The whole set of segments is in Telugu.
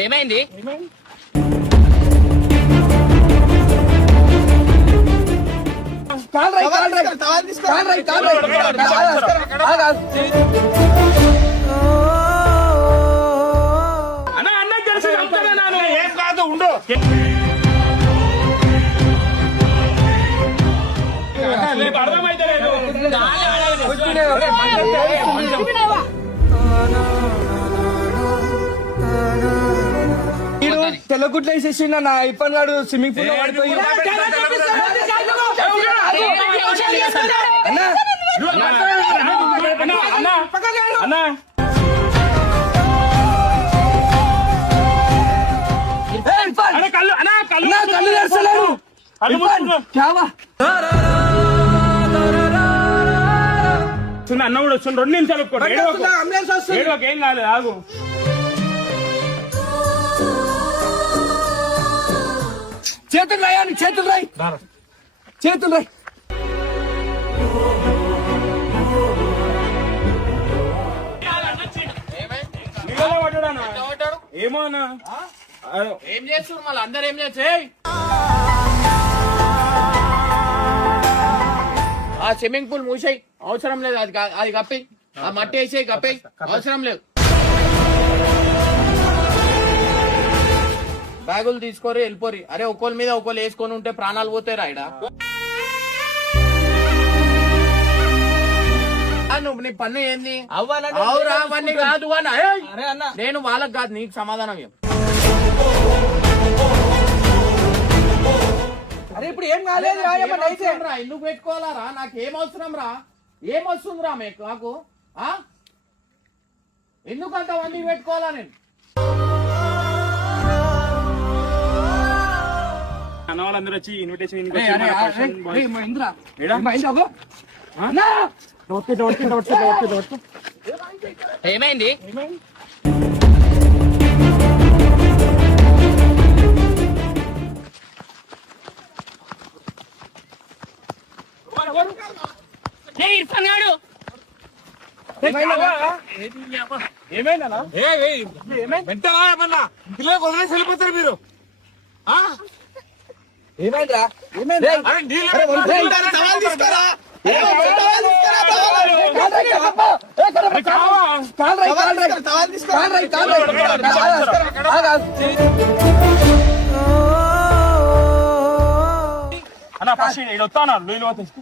ఏమైంది? అన్న తెలిసి ఏం కాదు ఉండు. అర్థమైతే తెల్లగుడ్లు వేసేసి నా ఇప్పటి నాడు స్విమ్మింగ్ పూల్ లో పడిపోయి అన్న కూడా వస్తుంది. 2 నిమిషాలు ఒప్పుకోండి. ఏం కాలేదు, ఆగు. చేతులు రాయాలి, చేతులు రాయి, చేతులు రాయి. ఏమో అన్న, ఏం చేస్తున్నారు మళ్ళీ అందరు? ఏం చేస్తే ఆ స్విమ్మింగ్ పూల్ మూసేయి, అవసరం లేదు. అది కప్పి ఆ మట్టి వేసేయి, కప్పి, అవసరం లేదు. బ్యాగులు తీసుకోరి, వెళ్ళిపోరి. అరే ఒకళ్ళ మీద ఒకళ్ళు వేసుకొని ఉంటే ప్రాణాలు పోతాయి రా. నువ్వు నీ పన్ను ఏంది? అవురా అవన్నీ కాదు అన్న. నేను వాళ్ళకి కాదు, నీకు సమాధానం ఏం? అరే ఇప్పుడు ఏం కాలేదు, ఎందుకు పెట్టుకోవాలా రా? నాకేం అవసరం రా? ఏం వస్తుంది రా మీకు? నాకు ఎందుకు అంత మంది పెట్టుకోవాలా నేను? అన్న వాళ్ళందరూ వచ్చి ఇన్విటేషన్ ఏమైంది? ఇర్ఫాన్ గాడు ఏమైందన్నా? వెంటనే ఏమన్నా పిల్లలకు వదిలేసి వెళ్ళిపోతారు మీరు. ఏమైందిరా? అన్న ఫస్ట్ ఇది వస్తాను నీళ్ళు తీసుకు.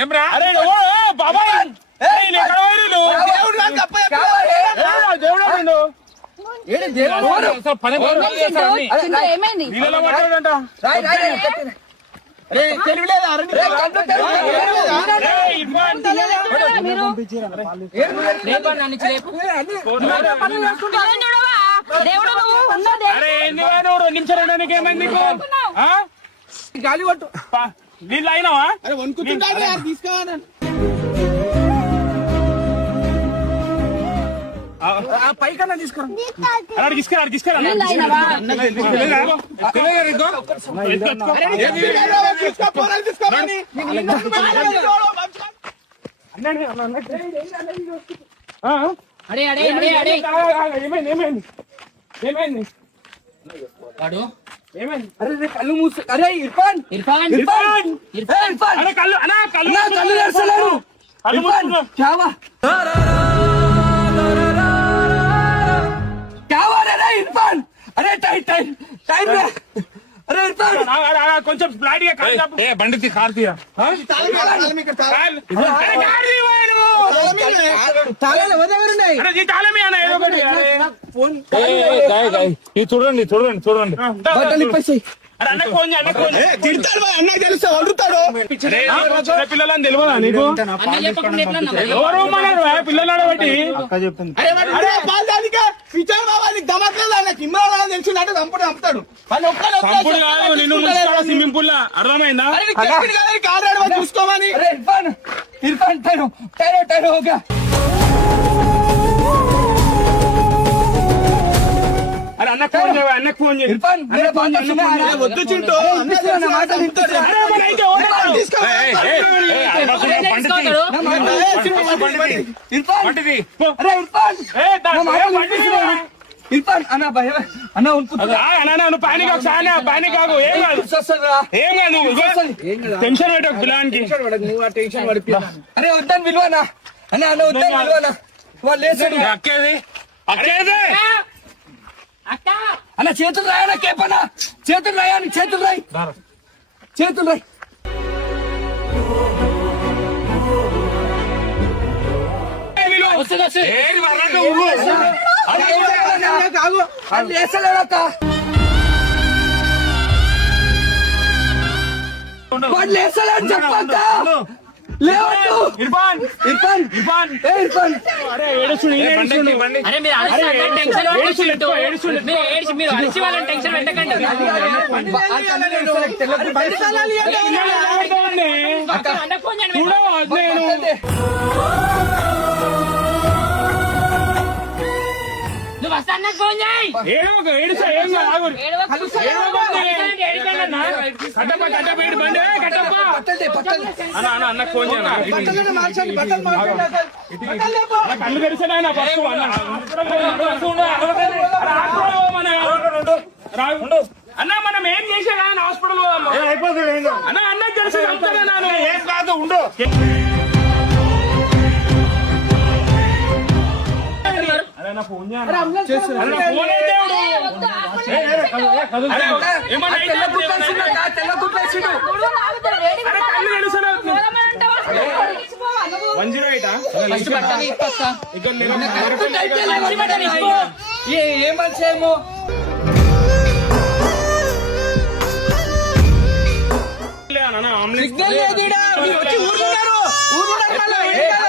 ఏమ్రా? అరే బాబాయ్ ఎక్కడ పోయిరు? దేవుడు నీళ్ళలో పట్టాడంట. నిమిషాలు ఏమైంది? గాలి కొట్టు. నీళ్ళు అయినావా? తీసుకోవాలి పైకన్నా తీసుకురా. తీసుకురా. అరే కళ్ళు మూసు. అరే ఇర్ఫాన్, ఇర్ఫాన్, ఇర్ఫాన్, ఇర్ఫాన్. అరే కళ్ళు కళ్ళు తెరచలేడు. ఇర్ఫాన్ అరే టైట్ టైట్ టైట్. అరే ఇర్ఫాన్ కొంచెం ఫ్లాట్ గా బండి కార్ తీయ. చూడండి బట్టలు ఇప్పేసి తెలుసు వండుతాడు. పిల్లలని తెలియదా నీకు? ఎవరు పిల్లలు బట్టి చంపుడు కాదు, నిన్ను ముంచుతాడు స్విమ్మింగ్ పూల్. అర్థమైందా? చూసుకోమని. ఇర్ఫాన్ టైరో టైరో టైరో అరే అన్నకు ఫోన్ చేయవా, అన్నకు ఫోన్ చేయి. ఇర్ఫాన్ मेरे बात सुन अरे వద్దు చింటూ నా మాట వింటురా అరే మరి అయితే ఓడతావు. ఇర్ఫాన్ పండిది. అరే ఇర్ఫాన్ నా మాట పండిది. ఇర్ఫాన్ అన్న భయ అన్న ఉनको అన్న నువ్వు పానిక్ ఒకసారి పానిక్ కాకు, ఏం కాదు ఏం కాదు, నువ్వు టెన్షన్ పెట్టకు పిల్లానికి. నువ్వు ఆ టెన్షన్ పడిపి అరే వద్దని విలువనా అన్న అన్న వద్దని విలువనా వాళ్ళు లేసాడు అక్కేది అక్కేది అన్న చేతులు రాయనా కేపనా చేతులు రాయని చేతులు రాయి చేతులు రాయి ఏది వదలకు ఊగు. లేసలేడక్క వాడు లేసలేడు చెప్పక్క లేవద్దు ఇర్ఫాన్ ఇర్ఫాన్ ఇర్ఫాన్ ఏ ఇర్ఫాన్ అరే ఏడుచుడు ఈయన ఏడుచుడు. అరే మీరు అరిచి అంటే టెన్షన్ ఏడుచుడు పడకండి. ఏడుచుడు. మీరు ఏడిచి మీరు అరిచి వాళ్ళని టెన్షన్ పెట్టకండి. అన్న ఫోన్ చేయండి మీరు. నువ్వు వస్తా అన్నకు ఫోన్ చేయి. ఏడుసా ఏం కాదు ఆగు. ఏడికండి, ఏడికండి అన్న. కట్టప్ప కట్టప్ప ఏడు బండి కట్టప్ప. అన్న అన్న అన్నకు ఫోన్ చేయనా. కళ్ళు తెరిచాడు ఆయన ఫస్ట్ అన్న. అన్న మనం ఏం చేసేదా హాస్పిటల్ అన్న అన్న తెలిసి ఏం కాదు ఉండు. అరే నా ఫోన్ చేయనా. అరే నా ఫోన్ అయితే ఏమన్నా తెల్ల గుట్లేసిండు కళ్ళు తెలుసా 108 ఏ మనిషి ఏమో సిగ్నల్ లేదు ఈడ. మీరు వచ్చి ఊరుకున్నారు. ఊరుకున్నారు మళ్ళా.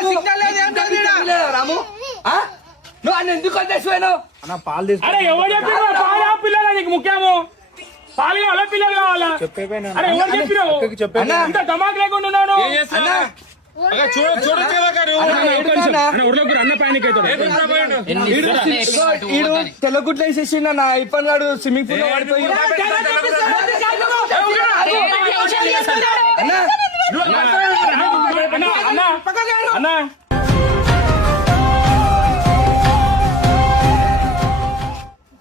సిగ్నల్ లేదు, ఏం లేదు ఈడ. రాము ఆ? నువ్వు అన్న ఎందుకు వచ్చేసిపోయావు అరే ఎవరు చెప్పారు పాలు పిల్లలు నీకు ముఖ్యము పాలు కావాలా పిల్లలు కావాలా అరే ఎవరు చెప్పినావు ఇంత దమాక్ లేకుండా ఉన్నాను అన్న పానిక్ తెల్లగుడ్లు వేసేసి నా ఇప్పటి నాడు స్విమ్మింగ్ పూల్ లో పడిపోయి అన్న అన్న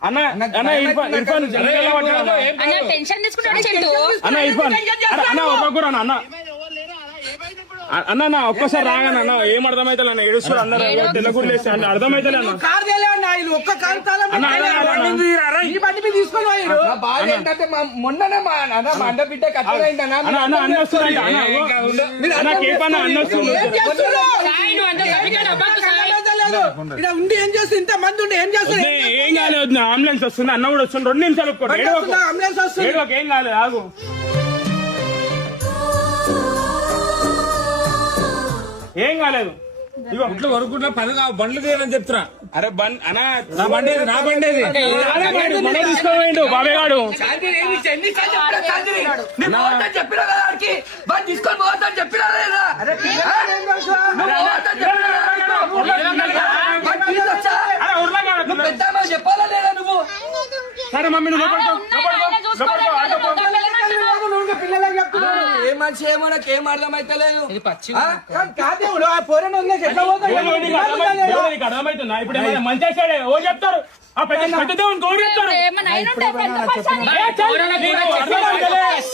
అన్న అన్న ఇర్ఫాన్ ఇర్ఫాన్ అన్న టెన్షన్ తీసుకుంటాడు చెట్టు. అన్న ఇర్ఫాన్ అన్న ఒక్కొక్కరు అన్న అన్న అన్న అన్న ఒక్కసారి రాగానే అన్న ఏం అర్థమైతే అన్న ఏడుస్తారు అందరూ తెల్లగుడ్లు వేస్తే అన్న అర్థమైతే అన్న కార్ తేలే అన్న వీళ్ళు ఒక్క కార్ ఈ బండి మీద తీసుకొని పోయారు బాధ ఏంటంటే మొన్ననే మా అన్న మా అండ బిడ్డ కట్టమైందన్న అన్న అన్న అన్న వస్తుంది అన్న కేపన్న అన్న వస్తుంది సాయి నువ్వు అంత కవిగా డబ్బాకు సాయి. ఇక్కడ ఉండి ఏం చేస్తుంది ఇంత మంది ఉండి ఏం చేస్తుంది ఏం కాలేదు అంబులెన్స్ వస్తుంది అన్న కూడా వస్తుంది 2 నిమిషాలు ఒప్పుకోండి అంబులెన్స్ వస్తుంది ఏం కాలేదు ఆగు ఏం కాలేదు ఇగో ఇంట్లో వరకున్న పని బండ్లు తీయాలని చెప్తున్నా. అరే బండి అన్న నా బండి మన తీసుకోవేండు బాబాయ్ గాడు చెప్పినా కదా వాడికి బండి తీసుకొని పోవద్దని చెప్పినా లేదా పెద్ద చెప్పాలా లేదా నువ్వు సరే మమ్మీ నువ్వు పిల్లలకి చెప్తున్నాను ఏ మనిషి ఏమో నాకు ఏం అర్థమైతలేదు అర్థమవుతుందా ఇప్పుడు ఏమైనా మంచి చేశాడే ఓ చెప్తారు ఆ పెద్ద పెద్ద దేవుని గౌరవ చెప్తారు ఏమన్నా అయినుంటే పెద్ద పర్సన్.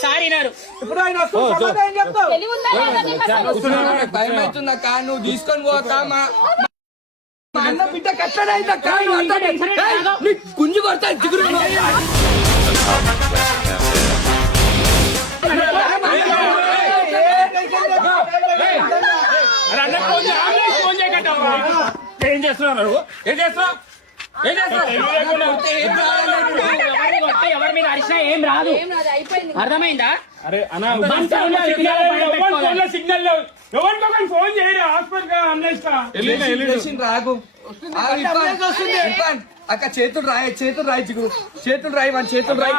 సారీ నారు. ఇప్పుడు ఆయన వస్తుంది ఏం చెప్తావు తెలివి ఉందా లేదా నీకు అసలు? భయం అవుతుందా కా నువ్వు తీసుకొని పోతా మా అన్న బిడ్డ కట్టడైందా కా గుంజు కొడతా జిగురు ఏం చేస్తున్నారు ఏం చేస్తున్నావు ఎవరి మీద అరిచినా ఏం రాదు. అర్థమైందా? అరే అన్న సిగ్నల్ లేవు ఎవరికొకరు ఫోన్ చేయరు హాస్పిటల్ అంబులెన్స్ రాగు అక్క చేతులు రాయి జిగురు చేతులు రాయి మన చేతులు రాయి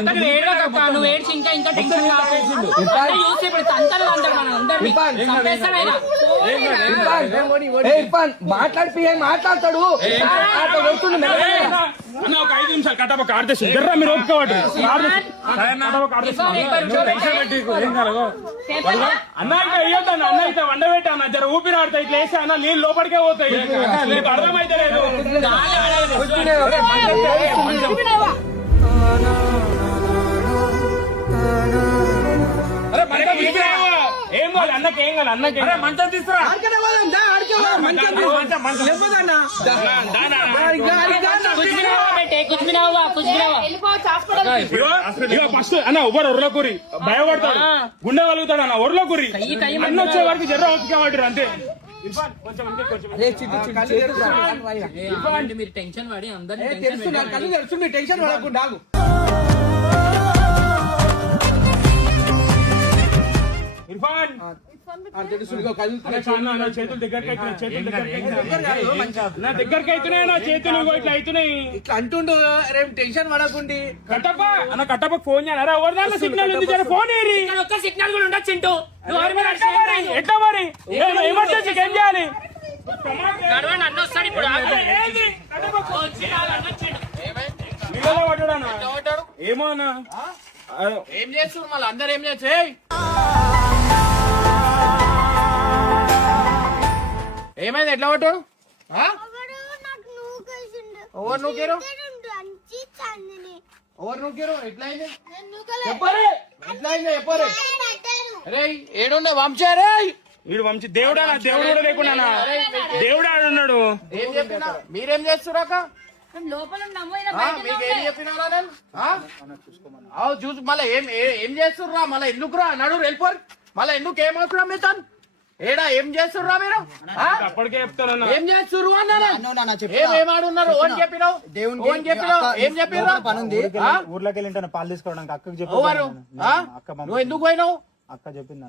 అతను ఏడవకప్ప, నువ్వు ఏడ్చి ఇంకా టెన్షన్ కాదు. చూసి ఇప్పుడు తంతలు అంటారు మనం అందరినీ. చంపేస్తాడు ఆయన. ఇర్ఫాన్ మాట్లాడిపోయి మాట్లాడతాడు అట్లా కొడుతుండు మెల్లగా. అన్న ఒక 5 నిమిషాలు కట్టపక్క ఆడితే సుగ్గర్రా మీరు ఒప్పుకోవట్టు అన్న ఇట్లా వేయొద్దు అన్న ఇట్లా వండబెట్టి అన్న జర ఊపిరి ఆడతాయి ఇట్లా వేసి అన్న నీళ్ళు లోపలికే పోతాయి నీకు అర్థమైతే లేదు ఏం కాదు అన్నకి ఏం కాదు అన్నకి మంచం తీసుకురా ఆడికనే పోదాం, దా, ఆడికే పోదాం. మంచిగా లేకపోదన్నా. ఫస్ట్ అన్న ఉబ్బరు ఒర్రకూరి భయపడతాడు గుండె కలుగుతాడు అన్న ఒర్రకూరి అన్న వచ్చే వరకు జర్ర ఓపిక అంతే మీరు టెన్షన్ పడి తెలుసు నాకు కళ్ళు తెలుసు టెన్షన్ పడకుండా ఆగు. ఇర్ఫాన్ తెలుసు ఇదిగో కళ్ళు అన్న చేతులు దగ్గరికి అవుతున్నాయి చేతులు దగ్గరికి అవుతున్నాయి నా చేతులు ఇగో ఇట్లా అవుతున్నాయి ఇట్లా అంటుండు. రేపు టెన్షన్ పడకుండి. కట్టప్ప అన్న కట్టప్ప ఫోన్ చేయరా ఎవరి దాంట్లో సిగ్నల్ ఉంది జర ఫోన్ ఏరి ఒక్క సిగ్నల్ కూడా ఉండొచ్చు చింటూ ఎట్లా మరి ఎమర్జెన్సీకి ఏం చేయాలి అన్న వస్తాడు ఇప్పుడు నీళ్ళలో పడ్డాడన్నా ఏమో అన్న ఏం చేస్తున్నారు మళ్ళీ అందరు ఏం చేస్తే ఏమైంది ఎట్లా పట్టాడు ఎవరు నూకారు ఎవరు నూకారు ఎట్లా అయింది చెప్పరే ఎట్లా అయింది చెప్పరే అరే ఏడుండే వంశా రే వీడు వంశీ దేవుడా దేవుడు కూడా లేకుండా దేవుడు ఆడున్నాడు ఏం చెప్పినా మీరేం చేస్తురాక లోపల మీకేం చెప్పినా నేను చూసి మళ్ళీ ఏం చేస్తుర్రా మళ్ళీ ఎందుకురా నడు వెళ్ళిపోరు మళ్ళీ ఎందుకు ఏమవుతురా మీ తను ఏడా ఏం చేస్తుర్రా మీరు అప్పటికే చెప్తానన్నా ఏం చేస్తుర్రు అన్నారు ఏమాడున్నారు ఓన్ చెప్పినావు ఓన్ చెప్పినావు ఏం చెప్పినా ఊర్లోకి వెళ్ళి పాలు తీసుకోవడానికి అక్కకి చెప్పు ఎవరు నువ్వు ఎందుకు పోయినావు అక్క చెప్పింది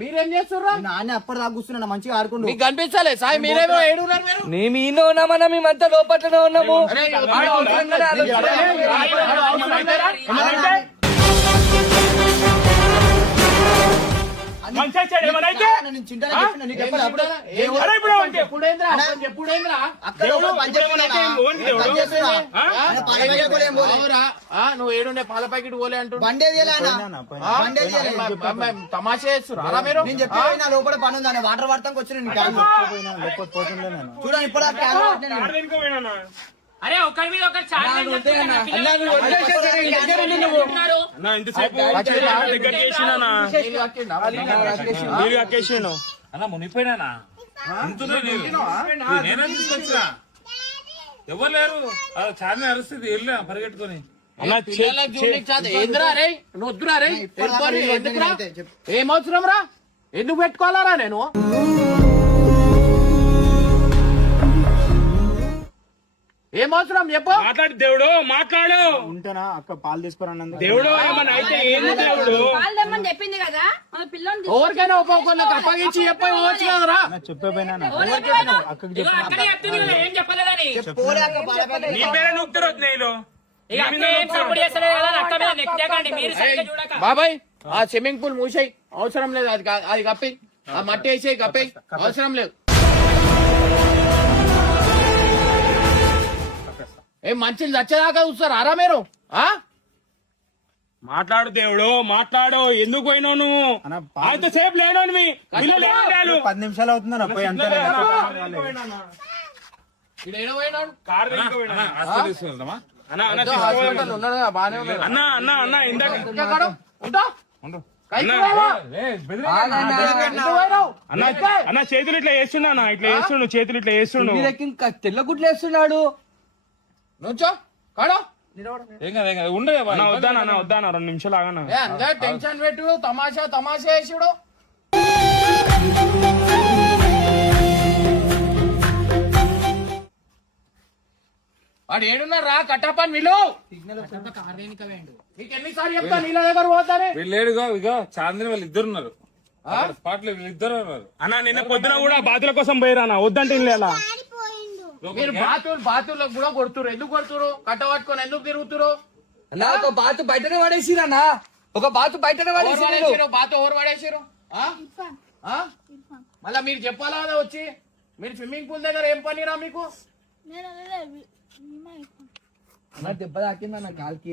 మీరేం చేస్తుర్రా నాన్న అప్పటి దాకా కూర్చున్నా మంచిగా ఆడుకుంటూ మీకు కనిపించలే సాయి మీరేమో ఏడున్నారు మీరు మేము ఈయన ఉన్నామన్నా మేమంతా లోపట్లనే ఉన్నాము. మంచిగా చేయడు ఏమనైతే అరే ఇప్పుడు ఎప్పుడైందిరా నువ్వు ఏడుండే పాల ప్యాకెట్ పోలే తమాషా చేస్తున్నారు అలా మీరు లోపల పని ఉందని వాటర్ పడతానికి వచ్చిన చూడండి ఇప్పుడు అరే ఒకరి మీద ఒకరు చాలా ఇంతసేపు దగ్గర చేసినా మీరు అక్కేసాను అన్న మునిపోయినా నేనే తీసుకొచ్చినా ఎవరు లేరు చాలా అరుస్తుంది వెళ్ళా పరిగెట్టుకొని ఏంద్రా రే నువ్వు వద్దురా రే ఎందుకురా ఏమవసరం రా ఎందుకు పెట్టుకోవాలరా నేను ఏమవసరం చెప్పు మాట్లాడు దేవుడు మాట్లాడు ఉంటేనా అక్క పాలు తీసుకురానందుకు దేవుడు ఏమన్నా అయితే ఏంది దేవుడు వాళ్ళేమని చెప్పింది కదా మన పిల్లని ఎవరికైనా ఒక్కొక్కరికి అప్పగించి చెప్పవచ్చు కదరా చెప్పేపోయినా అక్కకి చెప్పి అక్కడే చెప్తుంది కదా, ఏం చెప్పలేదని నీ పేరే నొక్కుతారు నేను ఇక అక్క ఏం సపోర్ట్ చేస్తలేదు కదా అక్క మీద నెక్కేకండి మీరు సరిగ్గా చూడక బాబాయ్ ఆ స్విమ్మింగ్ పూల్ మూసేయి అవసరం లేదు అది కప్పి ఆ మట్టి వేసేయి కప్పి అవసరం లేదు ఏం మంచిని చచ్చేదాకా చూస్తారు అరా మీరు మాట్లాడు దేవుడు మాట్లాడు ఎందుకు పోయినావు నువ్వు అంత సేపు లేను 10 నిమిషాలు అవుతుందన్న పోయి అంతే కారు తీసుకెళ్తామా అన్న బానే ఉన్నాడు అన్న అన్న అన్న ఇందాక అన్న అన్న చేతులు ఇట్లా వేస్తున్నా ఇట్లా వేస్తుండు చేతులు ఇట్లా వేస్తుండు ఇంకా తెల్ల గుడ్లు వేస్తున్నాడు. నుంచో కాడో ఏం కదా ఉండే వద్దానా 2 నిమిషాలు ఆగనా అందరు టెన్షన్ పెట్టుడు తమాషా వేసుడు వాడు ఏడున్నారు రా కట్టప్పని వీళ్ళు నీకు ఎన్నిసార్లు చెప్తా నీళ్ళ దగ్గర పోతానే వీళ్ళేడుగో ఇగో చాందిని వాళ్ళు ఇద్దరు ఉన్నారు స్పాట్ లో వీళ్ళిద్దరు ఉన్నారు అన్న నిన్న పొద్దున కూడా బాతుల కోసం పోయిరా వద్దంటే ఇలా మీరు బాతులకు కూడా కొడుతురు ఎందుకు కొడుతురు కట్ట పట్టుకొని ఎందుకు తిరుగుతురు అన్నా ఒక బాతు బయటనే పడేసిరన్నా ఒక బాతు బయటనే పడేసిరు. బాతు ఎవరు పడేసారు మళ్ళా మీరు చెప్పాలా కదా వచ్చి మీరు స్విమ్మింగ్ పూల్ దగ్గర ఏం పనిరా మీకు అన్న దెబ్బ తాకింది అన్న కాలికి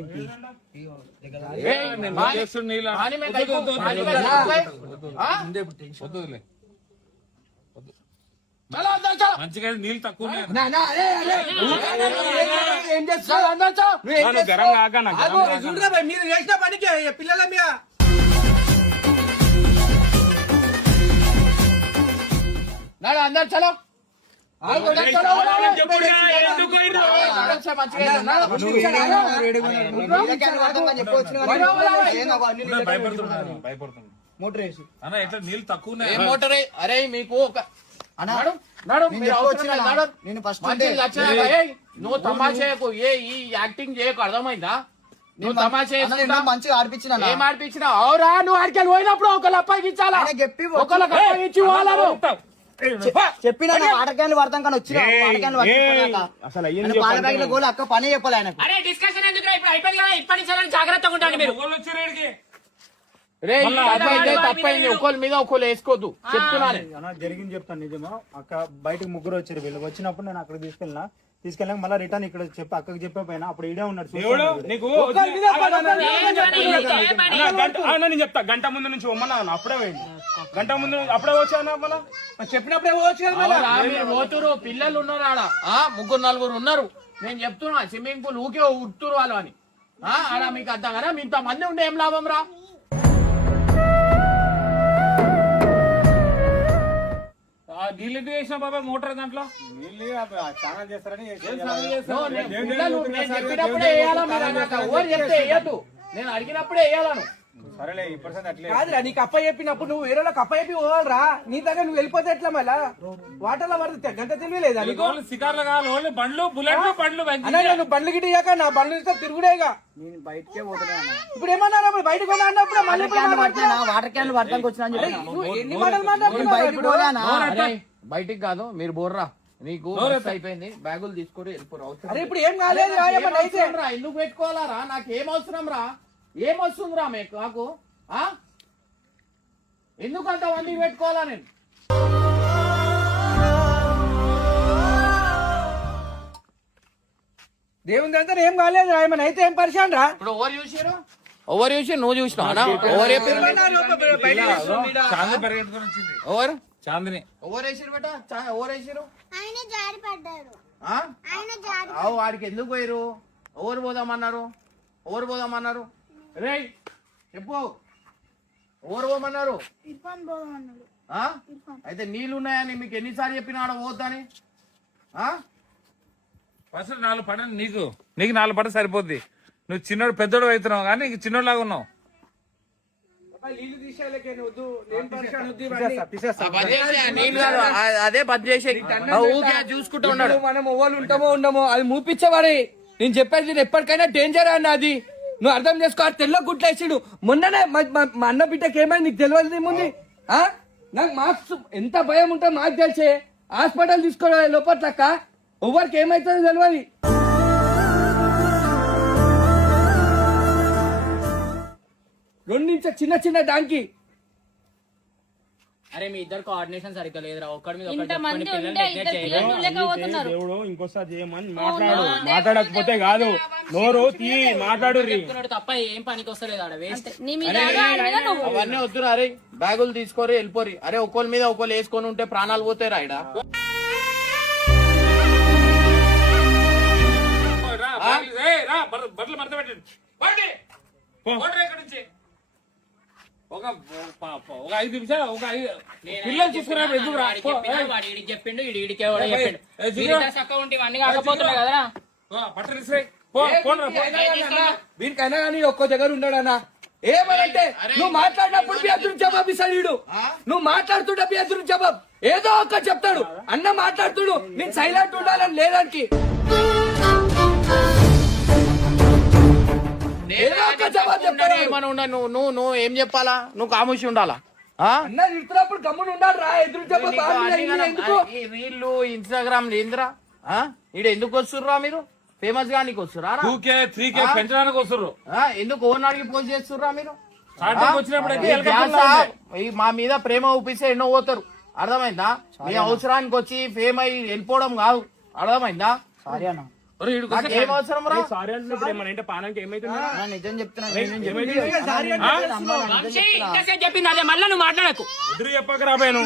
पानी में कहीं को पानी में कहीं को हाँ? వద్దులే. चलो अंदर चलो మంచిగా నీళ్ళు తక్కువ ఉన్నాయి. ఏం चलो చేస్తావు अंदर चलो నన్ను గరం కాక నాకు గరం కాక. చూడరా భయ్, మీరు చేసిన పనికి పిల్లల మీద नाड़ा अंदर चलो अंदर चलो చెప్పురా, ఎందుకు పోయిర్రు? नाड़ा से मच गया नाड़ा ఉన్నా, భయపడుతున్నాను భయపడుతున్నాను. మోటార్ వేసి అన్న ఎట్లా నీళ్ళు తక్కువ ఉన్నాయి. ఏ మోటర్ అరే మీకు ఒక నడు నడు మీరు అవసరం లేదు, నడు నేను ఫస్ట్ మంచి లక్షణాలు ఏయ్, నువ్వు తమాషాకు ఏ ఈ యాక్టింగ్ చేయకు అర్థమైందా నువ్వు తమాషా మంచిగా ఆడిపించిన ఏం ఆడిపించినా అవురా నువ్వు ఆడికెళ్ళి పోయినప్పుడు ఒకళ్ళు అప్పకి ఇచ్చాలా ఒకళ్ళకి అప్పకి ఇచ్చి వాళ్ళను చెప్పిన వాటర్ క్యాన్లు పడతాం కానీ వచ్చిన వాటర్ క్యాన్లు అసలు అయ్యింది పాల బ్యాగ్ లో గోలు అక్క పని చెప్పాలి ఆయనకు అరే డిస్కషన్ ఎందుకు ఇప్పుడు అయిపోయింది కదా ఇప్పటి నుంచి జాగ్రత్తగా ఉండండి మీరు ఎవరు వచ్చారు ఈడికి? రే తప్పైంది ఒకళ్ళ మీద ఒకళ్ళు వేసుకోవద్దు చెప్తున్నాను అన్న జరిగింది చెప్తాను నిజమా అక్క బయటకు ముగ్గురు వచ్చారు వీళ్ళు వచ్చినప్పుడు నేను అక్కడ తీసుకెళ్ళాక మళ్ళీ రిటర్న్ ఇక్కడ చెప్పి అక్కకి చెప్పే పైన అప్పుడు ఈడే ఉన్నాడు దేవుడు చూస్తాను. నీకు ఏ పని? నేను చెప్తా గంట ముందు నుంచి ఉమ్మన్నా అప్పుడే పోయింది గంట ముందు అప్పుడే వచ్చాను మళ్ళా చెప్పినప్పుడే పోవచ్చు కదా మళ్ళా. అవునా, మీరు పోతురు పిల్లలు ఉన్నారు ఆడ ముగ్గురు నలుగురు ఉన్నారు నేను చెప్తున్నా స్విమ్మింగ్ పూల్ ఊకే ఉడుతురు వాళ్ళు అని ఆడ మీకు అర్థం కదా మీ ఇంతమంది ఉంటే ఏం లాభం రా నీళ్ళు ఎందుకు వేసినా బాబాయ్ మోటార్ దాంట్లో? చాలా చేస్తారని పిల్లలు నేను చెప్పినప్పుడే వేయాలా మీరు అన్నాక ఎవరు చెప్తే వేయద్దు నేను అడిగినప్పుడే వేయాలను సరేలే ఇప్పుడు అట్లే కాదురా నీకు అప్ప చెప్పినప్పుడు నువ్వు వేరే అప్ప చెప్పి పోవాలరా నీ దగ్గర నువ్వు వెళ్ళిపోతే ఎట్లా మళ్ళా వాటర్ లో పడితే గంట తెలియలేదా నీకు ఓన్లీ సికార్లు కావాలి, ఓన్లీ బండ్లు బుల్లెట్లు బండ్లు అన్నా నువ్వు బండ్లు గిట్టి ఇయ్యాక నా బండ్లు ఇస్తే తిరుగుడేగా నేను బయటకే పోతున్నాను ఇప్పుడు ఏమన్నారు అప్పుడు బయటకు పోయినా అన్నప్పుడు మళ్ళీ ఇప్పుడు మాట్లాడుతున్నావు. వాటర్ క్యాన్లు పడతానికి వచ్చిన నువ్వు ఎన్ని మాటలు మాట్లాడుతున్నావు అరే, బయటికి కాదు మీరు బోర్రా నీకు మిస్ అయిపోయింది బ్యాగులు తీసుకొని వెళ్ళిపోరు అరే ఇప్పుడు ఏం కాలేదు రా, ఏమన్నా అయితే ఎందుకు పెట్టుకోవాలా రా నాకు ఏం అవసరం రా ఏం వస్తుంది రా మీకు నాకు ఎందుకు అంత మందికి పెట్టుకోవాలా నేను దేవుని దగ్గర ఏం కాలేదు రా, ఏమన్నా అయితే ఏం పరిశాన్ రా. ఇప్పుడు ఎవరు చూసారు ఎవరు చూసి నువ్వు చూసినావు ఎవరు చెప్పారు చాందిని పరిగెట్టుకొని వచ్చింది. ఎవరు చాందిని ఎవరు వేసారు బేట ఎవరు వేసారు ఆయన జారి పడ్డారు ఆ? ఆయన జారి అవు వాడికి ఎందుకు పోయారు ఎవరు పోదామన్నారు ఎవరు పోదామన్నారు రే చెప్పు ఎవరు పోమన్నారు ఇర్ఫాన్ పోదామన్నాడు ఆ? అయితే నీళ్లు ఉన్నాయని మీకు ఎన్నిసార్లు చెప్పినా ఆడ పోద్దని ఫస్ట్ 4 పడని నీకు 4 పడ సరిపోద్ది. నువ్వు చిన్నోడు పెద్దోడు అవుతున్నావు కానీ నీకు చిన్నోడు లాగా ఉన్నావు. నీళ్ళు తీసేయాలకే వద్దు నేను పరిశాన్ వద్దు ఇవన్నీ. నీళ్ళు కాదు, అదే బద్ చేసే ఊకే చూసుకుంటూ ఉన్నాడు ఇప్పుడు మనం ఓళ్ళు ఉంటామో ఉండమో అది మూపించబడి నేను చెప్పేది నేను ఎప్పటికైనా డేంజర్ అన్న అది నువ్వు అర్థం చేసుకో. ఆ తెల్ల గుట్లేసాడు మొన్ననే మా అన్న బిడ్డకి ఏమైంది నీకు తెలియదు ఏముంది నాకు మాకు ఎంత భయం ఉంటుందో మాకు తెలిసే హాస్పిటల్ తీసుకోవాలి లోపట్లక్క ఎవరికి ఏమైతుందో తెలియదు. రెండించ చిన్న చిన్న డాంకి అరే మీ ఇద్దరు కోఆర్డినేషన్ సరిగ్గా లేదురా ఒక్కడి మీద ఒకటి ఇంతమంది చెప్పుకొని ఉంటే పిల్లల్ని ఇద్దరు neglect పిల్లలు చేయలేము. లేకపోతున్నారు. దేవుడు ఇంకోసారి చేయమని మాట్లాడు మాట్లాడకపోతే కాదు నోరు తీ మాట్లాడు చెప్పుకున్నాడు తప్ప ఏం పనికి వస్తలేదు ఆడ వేస్ట్ నీ మీద అడగా నువ్వు అవన్నీ వద్దురా అరే బ్యాగులు తీసుకోరి వెళ్ళిపోరి అరే ఒకళ్ళ మీద ఒకళ్ళు వేసుకొని ఉంటే ప్రాణాలు పోతాయి రా ఈడ రా, బాటిల్ ఏయ్, రా, బట్టలు మడత పెట్టండి. పోండి. పోండి ఇక్కడి నుంచి. ఒక 5 నిమిషాలు పిల్లలు చూసుకున్నప్పుడు ఎందుకు రా? వాడికి చెప్పినా వాడు ఈడికి చెప్పిండు ఈడికే వాడు చెప్పిండు ఏ, జీరో. వీరిద్దరు చక్కగా ఉంటే ఇవన్నీ కాకపోతున్నాయి కదరా బట్టలు ఇసిరేయ్. పోండి రా, పో. వీరికైనా కానీ ఒక్కో దగ్గర ఉన్నాడన్నా ఏమనంటే నువ్వు మాట్లాడినప్పుడు మీ ఎదురు జవాబు ఇస్తాడు వీడు. నువ్వు మాట్లాడుతుంటే మీ ఎదురు జవాబు ఏదో ఒక్క చెప్తాడు. అన్న మాట్లాడుతుడు నేను సైలెంట్ ఉండాలని లేదానికి ఏదో ఒక్క జవాబు చెప్తాడు. ఏమని ఉండ నువ్వు ఏం చెప్పాలా నువ్వు కాముషి ఉండాలా అన్న తిడుతున్నప్పుడు గమ్మున ఉండాలి రా ఎదురు జవాబు ఎందుకు ఈ రీల్లు ఇన్స్టాగ్రామ్ ఏందిరా ఈడ ఎందుకు వస్తుర్రా మీరు ఫేమస్ గా నీకు వస్తురా 2K 3K పెంచడానికి వస్తుర్రు. ఎందుకు ఓన్ అడిగి పోస్ట్ చేస్తుర్రా మీరు స్టార్టింగ్ వచ్చినప్పుడు అయితే ఈ ఎలకల ధ్యాస, పిల్ల ఉండే. ఈ మా మీద ప్రేమ ఊపిస్తే ఎన్నో పోతారు అర్థమైందా? మీ అవసరానికి వచ్చి ఫేమ్ అయ్యి వెళ్ళిపోవడం కాదు, అర్థమైందా? సారీ అన్న. ఒరే, ఈడికి నాకు ఏం అవసరం రా? సారీ అంటున్నప్పుడు ఏమన్నా అంటే పానానికి ఏమైతుంది అన్న, నిజం చెప్తున్నా. వంశీ ఇంతసేపు చెప్పింది అదే, మళ్ళా నువ్వు మాట్లాడకు. ఎదురు చెప్పక రాబాను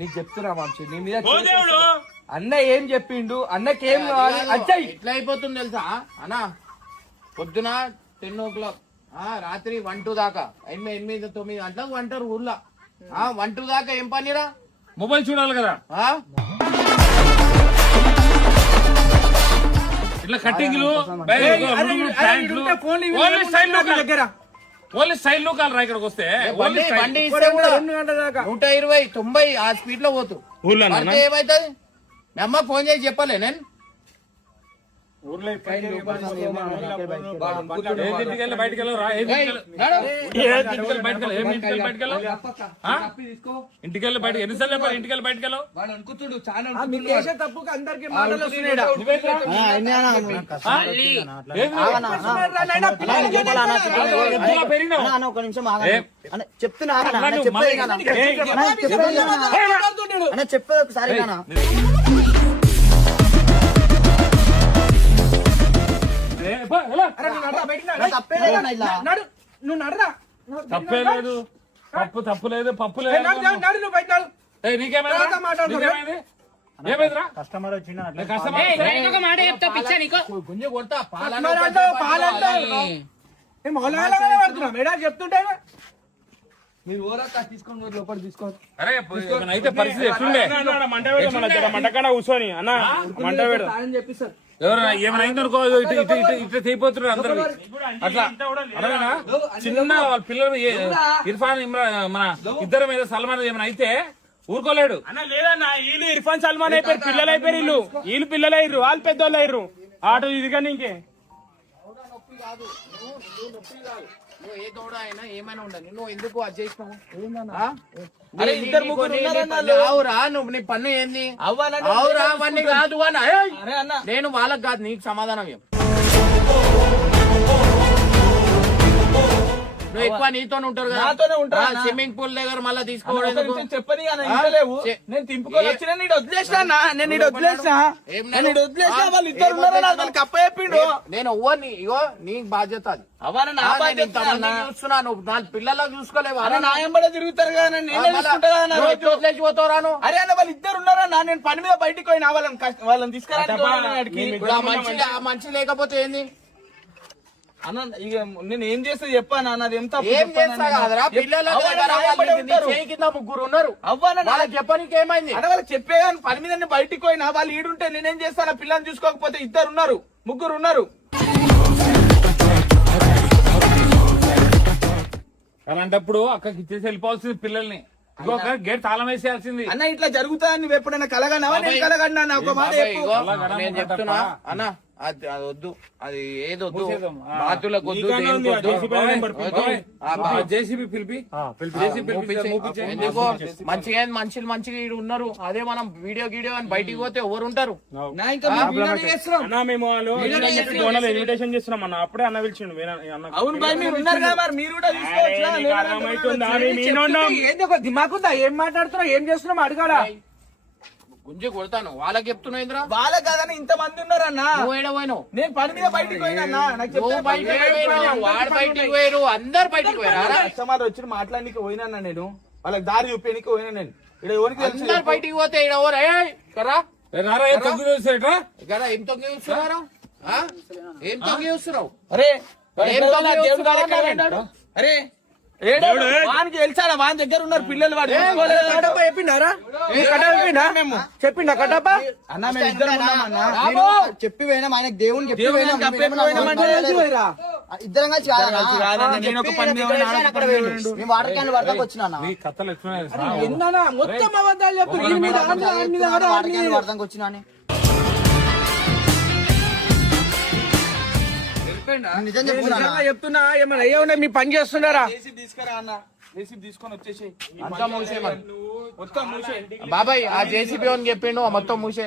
నీకు చెప్తున్నా వంశీ, నీ మీద ఓ దేవుడు అన్న ఏం చెప్పిండు, అన్నకేం కావాలి అచ్చయ్. ఎట్లా అయిపోతుంది తెలుసా అన్నా? పొద్దున 10 o'clock, రాత్రి 1, 2 దాకా 8, 9 గంటలకు వంటారు ఊర్లో. 1, 2 దాకా ఏం పనిరా? మొబైల్ చూడాలి కదా, ఇట్లా కట్టింగ్లు, ఓన్లీ స్టైల్ లో కాలరా ఇక్కడికి వస్తే. బండి ఇస్తే కూడా 120, 90 ఆ స్పీడ్ లో పోతు. ఊర్లో పడితే ఏమైతుంది? మీ అమ్మకి ఫోన్ చేసి చెప్పలే నేను? ఊర్లో ఇంటికి వెళ్ళి బయటకు వెళ్ళరా? ఇంటికి వెళ్ళి బయటకు ఎన్నిసార్లు చెప్పాలి? ఇంటికి వెళ్ళి బయటకు వెళ్ళవు. వాడు అనుకుతుడు చాలా చేసే తప్పుకు అందరికి మాటలు వస్తున్నాయి. ఒక నిమిషం ఆగండి. అన్న, చెప్తున్నా ఆగండి. అన్న, చెప్పేది కానా? అన్న, చెప్పేది ఒకసారి కానా? తప్పేదే కానా ఇలా? నువ్వు నడరా, తప్పే లేదు, తప్పు లేదు, పప్పు లేదు. నువ్వు బయట నడు. నీకేమైంది? ఏమైందిరా? కస్టమర్ వచ్చిండు అట్లా. కస్టమర్ ఇంకొక మాట చెప్తా పిచ్చా నీకు. గుంజి కొడతా పడుతున్నా మేడా చెప్తుంటే మీరు ఓరక్క తీసుకొని లోపల తీసుకోండి. అరే అయితే పరిస్థితి ఎట్లుండే? మంటకాడ కూర్చొని అన్న మంట పెడ అని చెప్పిస్తారు. ఎవరైనా ఏమైనా అయిందనుకో, ఇట్లా తీపోతున్నారు అందరు అట్లా. అర్థమేనా? చిన్న వాళ్ళ పిల్లలు ఇర్ఫాన్, ఇమ్రాన్, మన ఇద్దరు మీద సల్మాన్ ఏమైనా అయితే ఊరుకోలేడు. అన్న లేదన్నా, వీళ్ళు ఇర్ఫాన్ సల్మాన్ అయిపోయారు, పిల్లలు అయిపోయారు. వీళ్ళు పిల్లలు అయ్యారు, వాళ్ళు పెద్దోళ్ళు అయ్యారు. ఆటో ఇది కానీ ఇంకే నువ్వు ఏ తోడ అయినా ఏమైనా ఉండని, నువ్వు ఎందుకు అది చేసినావు? అరే ఇద్దరు ముగ్గురు అవురా, నువ్వు నీ పన్ను ఏంది? అవ్వాలంటే అవురా, అవన్నీ కాదు అని. ఏయ్! అరే అన్న నేను వాళ్ళకి కాదు, నీకు సమాధానం ఏం? నువ్వు ఎక్కువ నీతోనే ఉంటారు నాతోనే ఉంటా కదా, అన్న. స్విమ్మింగ్ పూల్ దగ్గర మళ్ళీ ఒక తీసుకోవడం ఎందుకు? నిమిషం చెప్పని అన్న, ఇంకా లేవు. నేను తింపుకొని వచ్చిన నీడు వదిలేసిన అన్న. నేను నీడు వదిలేసిన ఏం నేను నీడు వదిలేసిన. వాళ్ళు ఇద్దరు ఉన్నారు, నాకు వాళ్ళు కప్ప చెప్పిండు. నేను ఎవ్వరిని, ఇగో నీకు బాధ్యత అది. అవ్వన నా నేను బాధ్యత ఇంతమంది చూస్తున్నా, నువ్వు 4 పిల్లలకు చూసుకోలేవు. అన్న నాయం పడే తిరుగుతారు కదా, నేను నేనే చూసుకుంటా కదా అన్న రోజు. వదిలేసి పోతావురాను. అరే అన్న వాళ్ళు ఇద్దరు ఉన్నారన్న, నేను పని మీద బయటికి పోయినా వాళ్ళని తీసుకురానికి ఇప్పుడు ఆ మనిషి లేకపోతే ఏంది? అన్న ఇక నేను ఏం చేస్తే చెప్పాను అన్నది ఎంత ఏం చేస్తా కాదురా, పిల్లల దగ్గర వాళ్ళకి నీ చేయి కింద 3 ఉన్నారు. అవ్వన వాళ్ళకి చెప్పనీకి ఏమైంది? అన్న వాళ్ళకి చెప్పే కానీ పని మీద నేను బయటికి పోయినా వాళ్ళు ఈడుంటే నేనేం చేస్తాను? పిల్లల్ని చూసుకోకపోతే 2 ఉన్నారు, 3 ఉన్నారు. అలాంటప్పుడు అక్కడికి ఇచ్చేసి వెళ్ళిపోవాల్సింది పిల్లల్ని. ఇంకొక గేట్ తాళం వేసేయాల్సింది. అన్న ఇట్లా జరుగుతుందని నువ్వు ఎప్పుడైనా కలగన్నావా? నేను కలగన్నా అన్న, ఒక మాట చెప్పు. ఇగో, నేను చెప్తున్నా అన్న, అది వద్దు, అది ఏదొద్దు, బాతులకు వద్దు, దేనికి వద్దు. జేసీబీ పిలిపి ఎందుకో మంచిగా మంచిగా ఈడు ఉన్నారు. అదే మనం వీడియో అని బయటికి పోతే ఎవరు ఉంటారు? నా ఇంకా మీరు వీడియోలు చేస్తున్నాం. అన్న మేము వాళ్ళు ఇన్విటేషన్ చేస్తున్నాం అన్న, అప్పుడే అన్న పిలిచిండు. అన్న అవును భాయ్, మీరు ఉన్నారు కదా, మరి మీరు కూడా తీసుకోవచ్చునా? నీకు అర్థమవుతుందా? మేము ఉన్నాం. ఏంది ఒక దిమాకుందా? ఏం మాట్లాడుతున్నావు, ఏం చేస్తున్నావు అడగాలా? గుంజి కొడతాను. వాళ్ళకి చెప్తున్నావు ఏంద్రా? వాళ్ళ కాదని ఇంత మంది ఉన్నారన్న. నువ్వు ఏడవైనావు, నేను పని మీద బయటికి పోయినా నాకు నువ్వు బయటికి పోయినావు, వాడు బయటికి పోయారు, అందరు బయటికి పోయారా? కస్టమర్ వచ్చి మాట్లాడడానికి పోయినా నేను, వాళ్ళకి దారి చూపించడానికి పోయినా నేను. ఇక్కడ ఎవరికి తెలుసు? అందరు బయటికి పోతే ఈడ ఎవరు? కదా రారా తగ్గు చూసేట్రా. కదా ఏం తొంగి చూస్తున్నారా? ఏం తొంగి చూస్తున్నావు? అరే ఏం తొంగి దేవుడు చూస్తున్నావు కాదు అన్నాడు? అరే వానికి తెలిసాడా? వాని దగ్గర ఉన్నారు పిల్లలు. వాడు చెప్పిండారా? చెప్పిండా కట్టప్ప? అన్న మేము ఇద్దరం ఉన్నామన్నా. చెప్పి పోయినా ఆయనకు దేవుని చెప్పి దేవుని పోయినా. చెప్పి పోయినామంటే ఇద్దరం కలిసి కాదన్నా. కాదన్నా, నేను ఒక పని మీద చెప్పి అక్కడ పోయిండు. మేము వాడకాన్ని వరదకు వచ్చినా నీ కథలు ఎట్లున్నాయి తెలుసా? ఎన్ననా మొత్తం అబద్ధాలు చెప్పు. వీడి మీద ఆడ, ఆడి మీద ఆడ, ఆడి మీద. వరదకు వచ్చినా అని. నిజం చెప్తున్నా. నిజంగా చెప్తున్నా, ఏమన్నా అయ్యా ఉన్నాయి, మీ పని చేస్తున్నారా? తీసుకురా అన్న, జేసీబీ తీసుకొని వచ్చేసి అంతా మూసేయమని. మొత్తం మూసే. బాబాయ్ ఆ జేసీబీ అని చెప్పిండు, మొత్తం మూసే.